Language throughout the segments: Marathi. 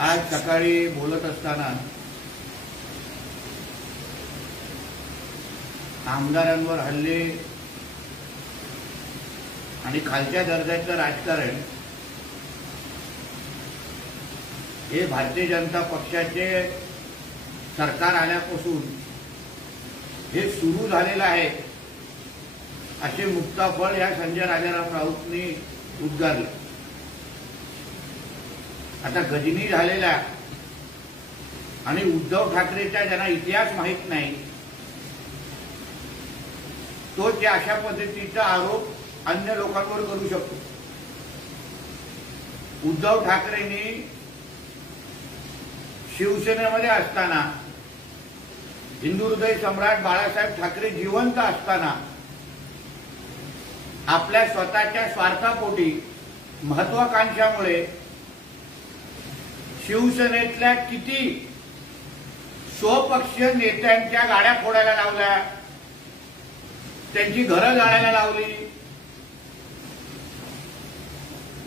आज सकाळी बोलत असताना आमदारांवर हल्ले आणि खालच्या दर्जाचं राजकारण हे भारतीय जनता पक्षाचे सरकार आल्यापासून हे सुरू झालेलं आहे असे मुक्ताफळ या संजय राजाराम राऊतनी उद्गारलं। आता गजनी झालेला आणि उद्धव ठाकरेचा ज्यांना इतिहास माहित नाही तो त्या अशा पद्धतीचा आरोप अन्य लोकांवर करू शकतो। उद्धव ठाकरेंनी शिवसेनेमध्ये असताना हिंदू हृदय सम्राट बाळासाहेब ठाकरे जिवंत असताना आपल्या स्वतःच्या स्वार्थापोटी महत्वाकांक्षामुळे शिवसेनेतल्या किती स्वपक्षीय नेत्यांच्या गाड्या फोडायला लावल्या, त्यांची घरं जाळायला लावली,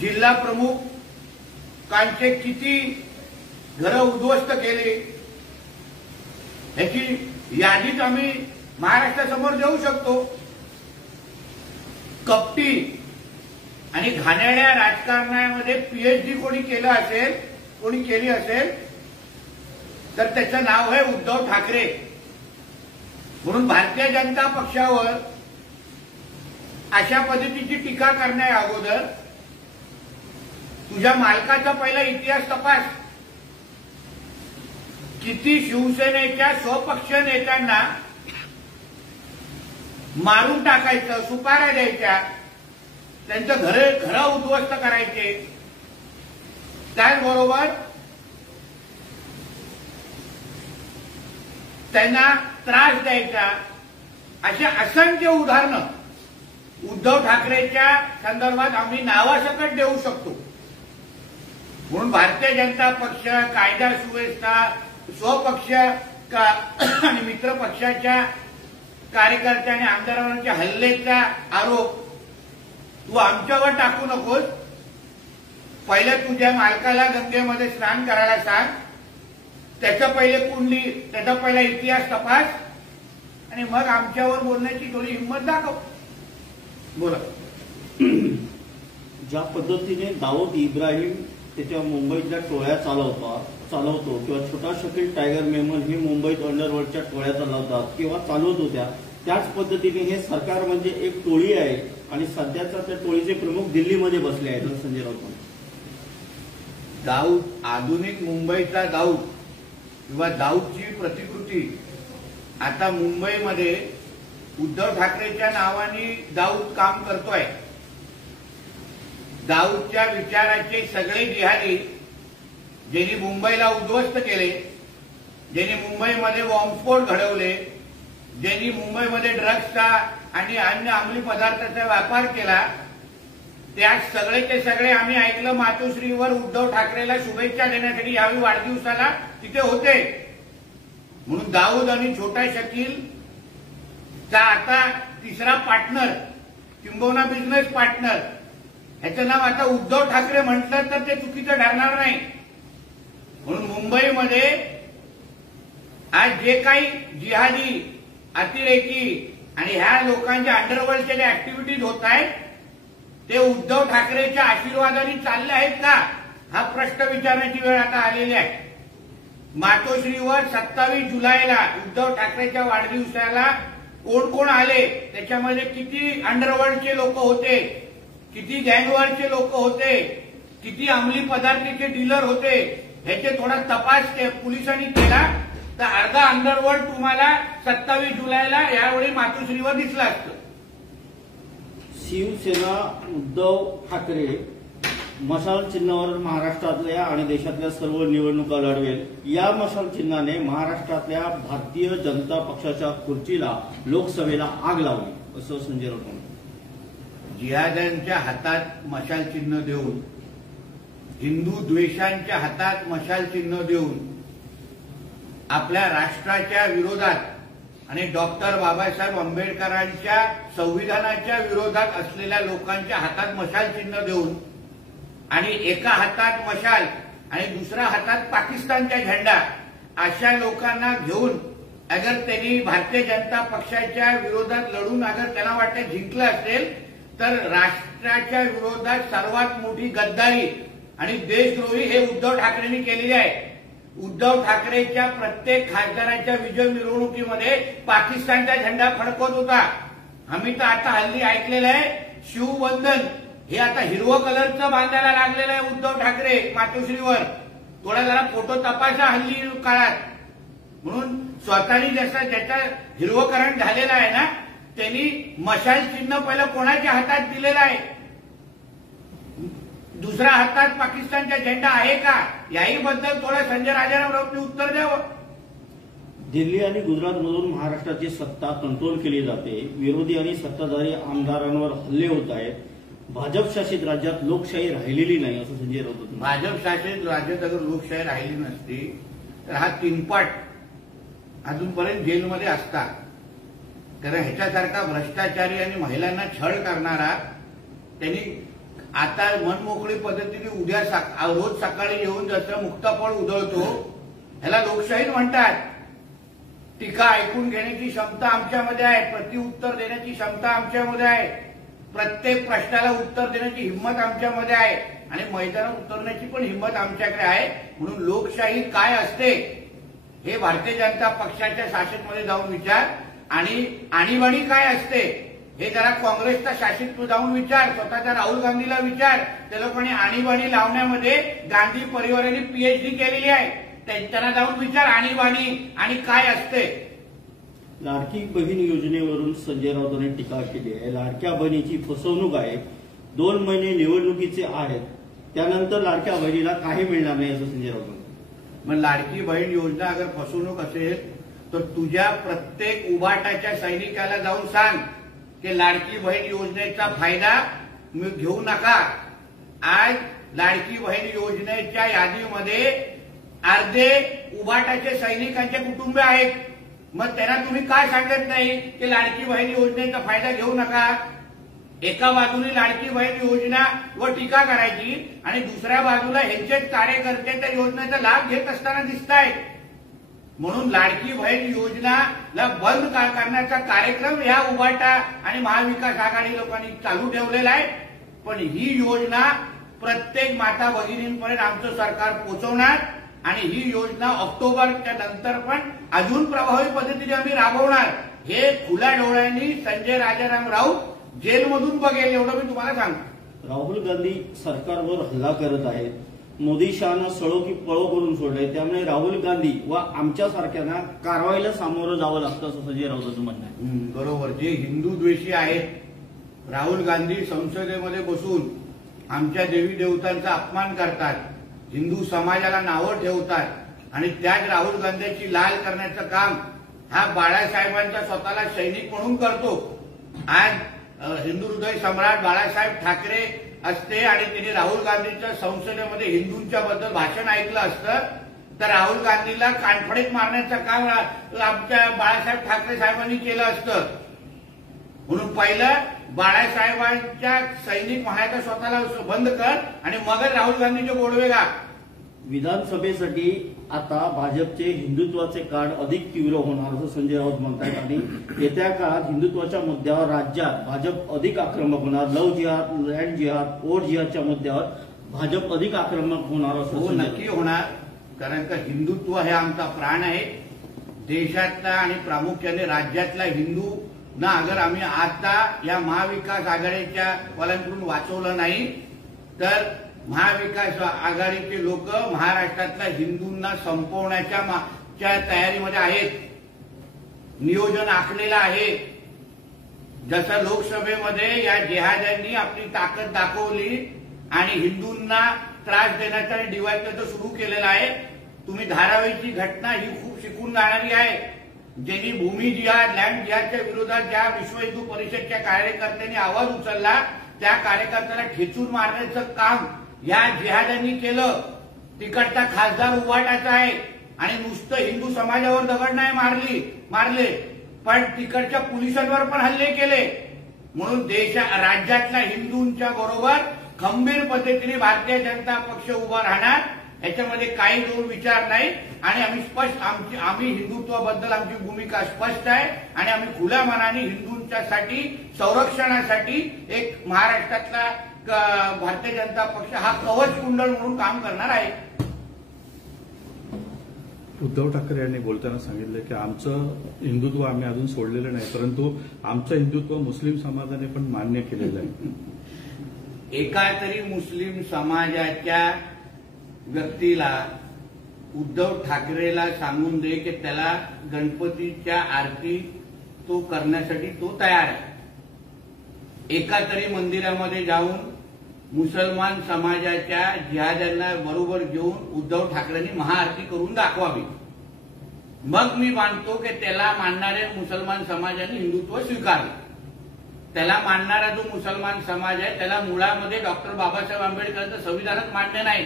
जिल्हा प्रमुखांचे किती घरं उद्ध्वस्त केली ह्याची यादीच आम्ही महाराष्ट्रासमोर देऊ शकतो। कपटी आणि घाणेरड्या राजकारणामध्ये पीएचडी कोणी केलं असेल, कोणी केली असेल तर त्याचं नाव आहे उद्धव ठाकरे। म्हणून भारतीय जनता पक्षावर अशा पद्धतीची टीका करण्या अगोदर तुझ्या मालकाचा पहिला इतिहास तपास। किती शिवसेनेच्या स्वपक्षीय नेत्यांना मारून टाकायचं, सुपाऱ्या द्यायच्या, त्यांचं घर उद्ध्वस्त करायचे, त्याचबरोबर त्यांना त्रास द्यायचा, अशी असंख्य उदाहरणं उद्धव ठाकरेच्या संदर्भात आम्ही नावासकट देऊ शकतो। म्हणून भारतीय जनता पक्ष, कायदा सुव्यवस्था, स्वपक्ष आणि मित्र पक्षाच्या कार्यकर्त्या आणि आमदारांच्या हल्लेचा आरोप तू आमच्यावर टाकू नकोस। पहिले तुझ्या मालकाला गंगेमध्ये स्नान करायला सांग, त्याचं पहिले कुंडली, त्याचा पहिला इतिहास तपास आणि मग आमच्यावर बोलण्याची थोडी हिंमत दाखव। बोला। ज्या पद्धतीने दाऊद इब्राहिम त्याच्या मुंबईतल्या टोळ्या चालवतो किंवा छोटा शकील टायगर मेमन हे मुंबईत अंडरवर्ल्डच्या टोळ्या चालवतात किंवा चालवत होत्या, त्याच पद्धतीने हे सरकार म्हणजे एक टोळी आहे आणि सध्याचा त्या टोळीचे प्रमुख दिल्लीमध्ये बसले आहेत संजय राऊत। दाऊद, आधुनिक मुंबईचा दाऊद किंवा दाऊदची प्रतिकृती आता मुंबईमध्ये उद्धव ठाकरेच्या नावाने दाऊद काम करतोय। दाऊदच्या विचाराचे सगळे जिहादी ज्यांनी मुंबईला उद्ध्वस्त केले, ज्यांनी मुंबईमध्ये बॉम्बस्फोट घडवले, ज्यांनी मुंबईमध्ये ड्रग्सचा आणि अन्य अंमली पदार्थाचा व्यापार केला, त्या सगळेचे सगळे आम्ही ऐकलं मातोश्रीवर उद्धव ठाकरेला शुभेच्छा देण्यासाठी यावेळी वाढदिवसाला तिथे होते। म्हणून दाऊद आणि छोटा शकील चा आता तिसरा पार्टनर किंबहुना बिझनेस पार्टनर ह्याचं नाव आता उद्धव ठाकरे म्हटलं तर ते चुकीचं ठरणार नाही। म्हणून मुंबईमध्ये आज जे काही जिहादी, अतिरेकी आणि ह्या लोकांच्या अंडरवर्ल्डच्या ज्या ऍक्टिव्हिटीज होत आहेत ते उद्धव ठाकरेच्या आशीर्वादाने चालले आहेत का, हा प्रश्न विचारण्याची वेळ आता आलेली आहे। मातोश्रीवर 27 जुलैला उद्धव ठाकरेच्या वाढदिवसाला कोण कोण आले, त्याच्यामध्ये किती अंडरवर्ल्डचे लोक होते, किती गँगवॉरचे लोक होते, किती अंमली पदार्थाचे डीलर होते, ह्याचे थोडा तपास पोलिसांनी केला तर अर्धा अंडरवर्ल्ड तुम्हाला 27 जुलैला यावेळी मातोश्रीवर दिसलं असतं। शिवसेना उद्धव ठाकरे मशाल चिन्हावर महाराष्ट्रातल्या आणि देशातल्या सर्व निवडणुका लढवेल। या मशाल चिन्हाने महाराष्ट्रातल्या भारतीय जनता पक्षाच्या खुर्चीला, लोकसभेला आग लावली असं संजय राऊत म्हणाले। जिहाद्यांच्या हातात मशाल चिन्ह देऊन, हिंदू द्वेषांच्या हातात मशाल चिन्ह देऊन आपल्या राष्ट्राच्या विरोधात आणि डॉक्टर बाबासाहेब आंबेडकरांच्या संविधानाच्या विरोधात असलेल्या लोकांच्या हातात मशाल चिन्ह देऊन आणि एका हातात मशाल आणि दुसऱ्या हातात पाकिस्तानचा झेंडा, अशा लोकांना घेऊन अगर त्यांनी भारतीय जनता पक्षाच्या विरोधात लढून अगर त्यांना वाटतं जिंकलं असेल तर राष्ट्राच्या विरोधात सर्वात मोठी गद्दारी आणि देशद्रोही हे उद्धव ठाकरेंनी केलेली आहे. उद्धव ठाकरेच्या प्रत्येक खासदाराच्या विजय मिरवणुकीमध्ये पाकिस्तानचा झेंडा फडकवत होता. आम्ही तर आता हल्ली ऐकलेलं आहे शिवबंधन हे आता हिरवं कलरचं बांधायला लागलेलं आहे उद्धव ठाकरे मातोश्रीवर. थोडा जरा फोटो तपासा हल्ली काळात. म्हणून स्वतःनी जसं ज्याचं हिरवकरण झालेलं आहे ना त्यांनी मशाल चिन्ह पहिलं कोणाच्या हातात दिलेलं आहे, दुसऱ्या हातात पाकिस्तानचा झेंडा आहे का, याही बद्दल थोडं संजय राजाराम राऊतनी उत्तर द्यावं. दिल्ली आणि गुजरातमधून महाराष्ट्राची सत्ता कंट्रोल केली जाते. विरोधी आणि सत्ताधारी आमदारांवर हल्ले होत आहेत. भाजप शासित राज्यात लोकशाही राहिलेली नाही असं संजय राऊत म्हणाले. भाजप शासित राज्यात अगर लोकशाही राहिली नसती तर हा तीनपाट अजूनपर्यंत जेलमध्ये असता. कारण ह्याच्यासारखा भ्रष्टाचारी आणि महिलांना छळ करणारा त्यांनी आता मनमोकळी पद्धतीने उद्या रोज सकाळी येऊन जसं मुक्ताफळ उधळतो ह्याला लोकशाही म्हणतात. टीका ऐकून घेण्याची क्षमता आमच्यामध्ये आहे, प्रतिउत्तर देण्याची क्षमता आमच्यामध्ये आहे, प्रत्येक प्रश्नाला उत्तर देण्याची हिंमत आमच्यामध्ये आहे आणि मैदानात उतरण्याची पण हिंमत आमच्याकडे आहे. म्हणून लोकशाही काय असते हे भारतीय जनता पक्षाच्या शासनामध्ये जाऊन विचार आणि आणीबाणी काय असते हे जरा काँग्रेसच्या शासित जाऊन विचार, स्वतःच्या राहुल गांधीला विचार. त्या लोकांनी आणीबाणी लावण्यामध्ये गांधी परिवाराने पीएचडी केलेली आहे, त्यांना जाऊन विचार आणीबाणी आणि काय असते. लाडकी बहीण योजनेवरून संजय राऊतांनी टीका केली आहे. लाडक्या बहिणीची फसवणूक आहे. 2 महिने निवडणुकीचे आहेत, त्यानंतर लाडक्या बहिणीला काही मिळणार नाही असं संजय राऊत म्हणाले. मग लाडकी बहीण योजना अगर फसवणूक असेल तर तुझ्या प्रत्येक उभाटाच्या सैनिकाला जाऊन सांग की लाडकी बहीण योजनेचा फायदा घेऊ नका. आज लाडकी बहीण योजनेच्या यादीमध्ये अर्धे उभाटाचे सैनिकांचे कुटुंब आहेत. मग त्यांना तुम्ही काय सांगत नाही की लाडकी बहीण योजनेचा फायदा घेऊ नका. एका बाजूने लाडकी बहीण योजना व टीका करायची आणि दुसऱ्या बाजूला ह्यांचेच कार्यकर्ते त्या योजनेचा लाभ घेत असताना दिसत आहेत. म्हणून लाडकी बहीण योजनाला बंद करण्याचा कार्यक्रम ह्या उभाटा आणि महाविकास आघाडी लोकांनी चालू ठेवलेला आहे. पण ही योजना प्रत्येक माता भगिनींपर्यंत आमचं सरकार पोहोचवणार आणि ही योजना ऑक्टोबरच्या नंतर पण अजून प्रभावी पद्धतीने आम्ही राबवणार. हे खुल्या डोळ्यांनी संजय राजाराम राऊत जेलमधून बघेल एवढं मी तुम्हाला सांगतो. राहुल गांधी सरकारवर हल्ला करत आहेत. मोदी शहानं सळो की पळो करून सोडलंय, त्यामुळे राहुल गांधी व आमच्यासारख्यांना कारवाईला सामोरं जावं लागतं असं संजय राऊतांचं म्हणणं आहे. बरोबर. जे हिंदू द्वेषी आहेत राहुल गांधी संसदेमध्ये बसून आमच्या देवी देवतांचा अपमान करतात, हिंदू समाजाला नावं ठेवतात आणि त्याच राहुल गांधीची लाल करण्याचं काम हा बाळासाहेबांचा स्वतःला सैनिक म्हणून करतो. आज हिंदू हृदय सम्राट बाळासाहेब ठाकरे असते आणि त्यांनी राहुल गांधीच्या संसदेमध्ये हिंदूंच्या बद्दल भाषण ऐकलं असतं तर राहुल गांधीला कानफडीत मारण्याचं काम आमच्या बाळासाहेब ठाकरे साहेबांनी केलं असतं. म्हणून पहिलं बाळासाहेबांच्या सैनिक म्हणायचं स्वतःला बंद कर आणि मगच राहुल गांधीचे गोडवे गा. विधानसभेसाठी आता भाजपचे हिंदुत्वाचे कार्ड अधिक तीव्र होणार असं संजय राऊत म्हणतात आणि येत्या काळात हिंदुत्वाच्या मुद्द्यावर राज्यात भाजप अधिक आक्रमक होणार. लव्ह जिहाद, लँड जिहाद, वोट जिहादच्या मुद्द्यावर भाजप अधिक आक्रमक होणार असं नक्की होणार. कारण का हिंदुत्व हे आमचा प्राण आहे. देशातला आणि प्रामुख्याने राज्यातला हिंदू ना अगर आम्ही आता या महाविकास आघाडीच्या वाल्यांकडून वाचवलं नाही तर महाविकास आघाडीचे लोक महाराष्ट्रातल्या हिंदूंना संपवण्याच्या तयारीमध्ये आहेत. नियोजन आखलेलं आहे. जसं लोकसभेमध्ये या जिहाद्यांनी आपली ताकद दाखवली आणि हिंदूंना त्रास देण्याचं आणि डिवाइड करायचं सुरू केलेलं आहे. तुम्ही धारावीची घटना ही खूप शिकून जाणारी आहे. ज्यांनी भूमी जिहाद, लँड जिहादच्या विरोधात ज्या विश्व हिंदू परिषदच्या कार्यकर्त्यांनी आवाज उचलला त्या कार्यकर्त्याला ठेचून मारण्याचं काम या जिहाद्यांनी केलं. तिकडचा खासदार उभाटाचा आहे आणि नुसतं हिंदू समाजावर दगड नाही मारले पण तिकडच्या पोलिसांवर पण हल्ले केले. म्हणून राज्यातल्या हिंदूंच्या बरोबर खंबीर पद्धतीने भारतीय जनता पक्ष उभा राहणार. याच्यामध्ये काही दोन विचार नाही आणि आम्ही हिंदुत्वाबद्दल आमची भूमिका स्पष्ट आहे आणि आम्ही खुल्या मनाने हिंदूंच्यासाठी संरक्षणासाठी एक महाराष्ट्रातला भारतीय जनता पक्ष हा कवच कुंडल म्हणून काम करणार आहे. उद्धव ठाकरे यांनी बोलताना सांगितलं की आमचं हिंदुत्व आम्ही अजून सोडलेलं नाही, परंतु आमचं हिंदुत्व मुस्लिम समाजाने पण मान्य केलेलं आहे. एका तरी मुस्लिम समाजाच्या व्यक्तीला उद्धव ठाकरेला सांगून दे की त्याला गणपतीच्या आरती तो करण्यासाठी तो तयार आहे. एका तरी मंदिरामध्ये जाऊन मुसलमान समाजाच्या जिहाद्यांना बरोबर घेऊन उद्धव ठाकरेंनी महाआरती करून दाखवावी. मग मी मानतो की त्याला मानणाऱ्या मुसलमान समाजाने हिंदुत्व स्वीकारलं. त्याला मानणारा जो मुसलमान समाज आहे त्याला मुळामध्ये डॉक्टर बाबासाहेब आंबेडकरांचं संविधानच मान्य नाही.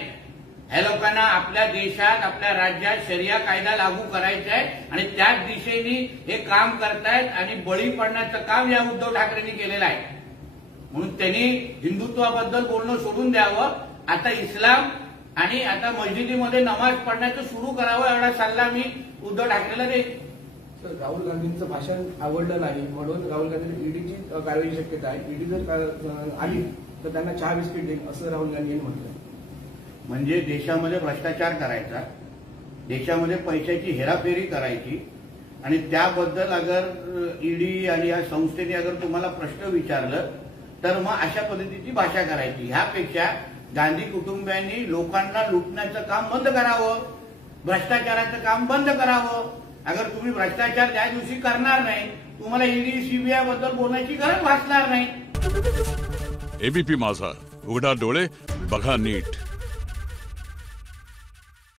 ह्या लोकांना आपल्या देशात आपल्या राज्यात शरिया कायदा लागू करायचा आहे आणि त्याच दिशेने हे काम करतायत आणि बळी पडण्याचं काम या उद्धव ठाकरेंनी केलेलं आहे. म्हणून त्यांनी हिंदुत्वाबद्दल बोलणं सोडून द्यावं. आता इस्लाम आणि आता मस्जिदीमध्ये नमाज पढण्याचं सुरू करावं एवढा सल्ला मी उद्धव ठाकरेला देईन. सर, राहुल गांधींचं भाषण आवडलं नाही म्हणून राहुल गांधी ईडीची कारवाईची शक्यता आहे. ईडी जर आली तर त्यांना चहा बिस्किट देईल असं राहुल गांधी यांनी म्हटलं. म्हणजे देशामध्ये भ्रष्टाचार करायचा, देशामध्ये पैशाची हेराफेरी करायची आणि त्याबद्दल अगर ईडी आणि या संस्थेने अगर तुम्हाला प्रश्न विचारलं तर मग अशा पद्धतीची भाषा करायची. ह्यापेक्षा गांधी कुटुंबियांनी लोकांना लुटण्याचं काम बंद करावं, भ्रष्टाचाराचं काम बंद करावं. अगर तुम्ही भ्रष्टाचार त्या दिवशी करणार नाही तुम्हाला ईडी सीबीआय बद्दल बोलण्याची गरज भासणार नाही. एबीपी माझा, उघडा डोळे बघा नीट.